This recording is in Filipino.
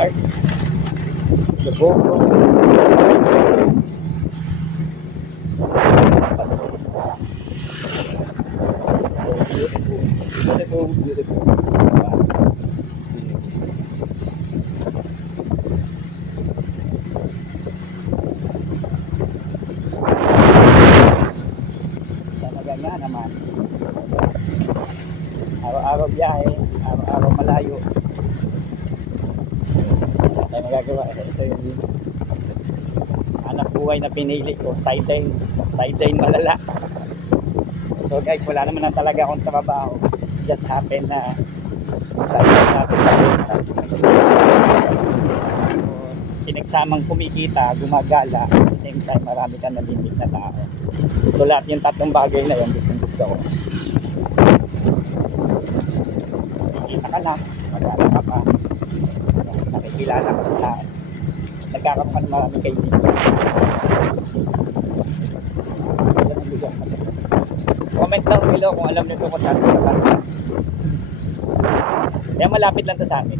arts, Luboko. So beautiful, beautiful, beautiful. See. Talaga nga naman. Araw-araw biyahe, araw-araw malayo. Wala tayong magagawa. Ito yung anak buhay na pinili ko. Sideline malala. So guys, wala naman na talaga akong trabaho. Just happen na sideline natin papunta. Pinagsamang kumikita, gumagala, at the same time marami kang nabibig na tao. So lahat yung tatlong bagay na yun gustong gusto ko. Kita ka na, magala ka pa, nakikilala ka sa tao, nagkakaroon ka ng maraming kaibigan. Comment down below kung alam nito kung saan ito nakarating. Kaya malapit lang to sa amin.